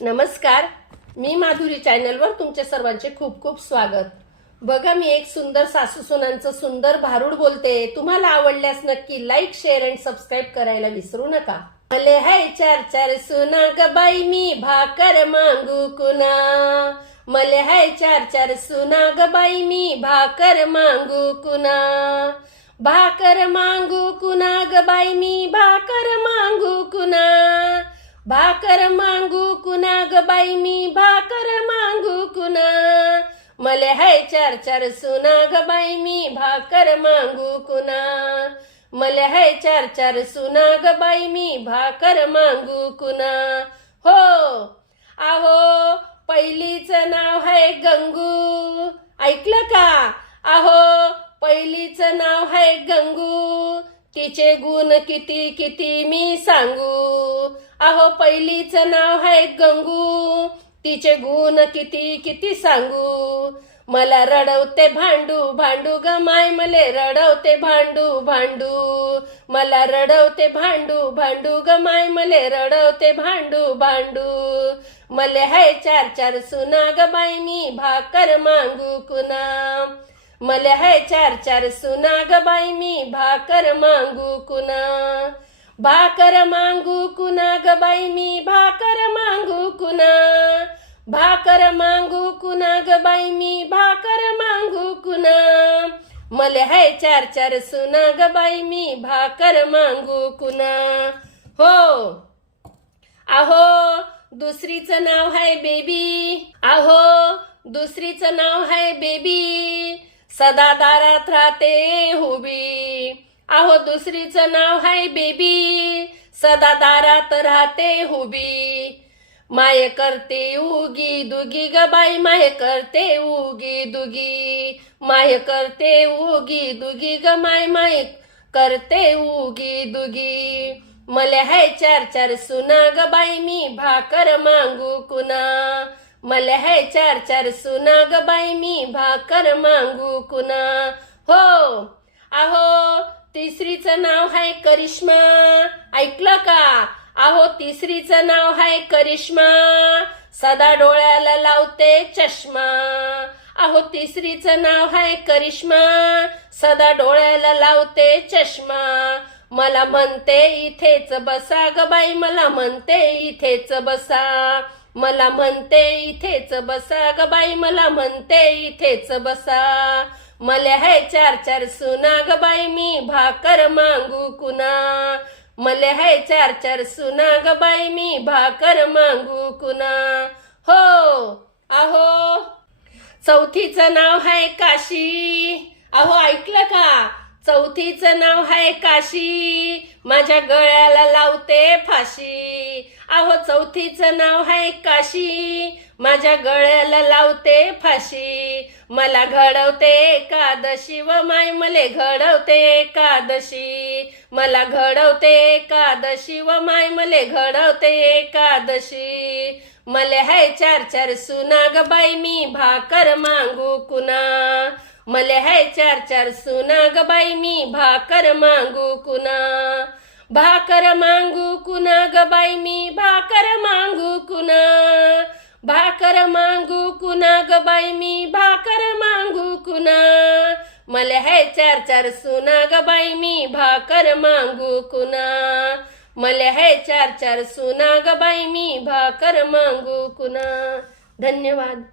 नमस्कार, मी माधुरी चॅनलवर तुमच्या सर्वांचे खूप खूप स्वागत। बघा, मी एक सुंदर सासू सुनांचं सुंदर भारूड बोलते। तुम्हाला आवडल्यास नक्की लाईक, शेअर आणि सबस्क्राईब करायला विसरू नका। मले हाय चार चार सुना ग बाई, मी भाकर मागू कुणा। मले हाय चार चार सुना ग बाई, मी भाकर मागू कुणा। भाकर मागू कुणा ग बाई, मी भाकर मागू कुणा। भाकर मागू कुणा ग बाई, मी भाकर मागू कुणा। मले हाय चार चार सुना ग बाई, मी भाकर मागू कुणा। मले हाय चार चार सुना ग बाई, मी भाकर मागू कुणा। हो, आहो पहिलीच नाव है गंगू, ऐकलं का? आहो पहिलीच नाव है गंगू, तिचे गुण किती किती मी सांगू। आहो पहिलीच नाव है गंगू, तिचे गुण किती किती सांगू। मला रडवते भांडू भांडू ग माय, मले रडवते भांडू भांडू। मला रडवते भांडू भांडू ग माय, मले रडवते भांडू भांडू। मले हाय चार चार सुना ग बाई, मी भाकर मागू कुणा। मले हाय चार चार सुना ग बाई, मी भाकर मागू कुणा। भाकर मागू कुणा ग बाई, मी भाकर मागू कुणा। भाकर मागू कुणा ग बाई, मी भाकर मागू कुणा। मले हाय चार चार सुना ग बाई, मी भाकर मागू कुणा। हो, आहो दुसरीचं नाव है बेबी। आहो दुसरीचं नाव है बेबी, सदा दारात राहते उभी। आहो दुसरीचं नाव है बेबी, सदा दारात राहते उभी। माय करते उगी दुगी ग बाई, माय करते उगी दुगी। माय करते उगी दुगी ग माय, माय करते उगी दुगी। मले हाय चार चार सुना ग बाई, मी भाकर मागू कुणा। मले हाय चार चार सुना ग बाई, मी भाकर मागू कुणा। हो, आहो तिसरीचं नाव है करिश्मा, ऐकलं का? आहो तिसरीचं नाव है करिश्मा, सदा डोळ्याला लावते चष्मा। आहो तिसरीचं नाव है करिश्मा, सदा डोळ्याला लावते चष्मा। मला म्हणते इथेच बसा ग बाई, मला म्हणते इथेच बसा। मला म्हणते इथेच बसा ग बाई, मला म्हणते इथेच बसा। मले हाय चार चार सुना ग बाई, मी भाकर मागू कुणा। मले हाय चार चार सुना ग बाई, मी भाकर मागू कुणा। हो, आहो चौथीचं नाव है काशी। आहो ऐकलं का? चौथीचं नाव है काशी, माझ्या गळ्याला लावते फाशी। आहो चौथीचं नाव है काशी, माझ्या गळ्याला लावते फाशी। मला घडवते एकादशी व माय, मले घडवते एकादशी। मला घडवते एकादशी व माय, मले घडवते एकादशी। मले हाय चार चार सुना ग बाई, मी भाकर मागू कुणा। मले हाय चार चार सुना ग बाई, मी भाकर मागू कुणा। भाकर मागू कुणा ग बाई, मी भाकर मागू कुणा। भाकर मागू कुणा ग बाई, मी भाकर मागू कुणा। मले हाय चार चार सुना ग बाई, मी भाकर मागू कुणा। मले हाय चार चार सुना ग बाई, मी भाकर मागू कुणा। धन्यवाद।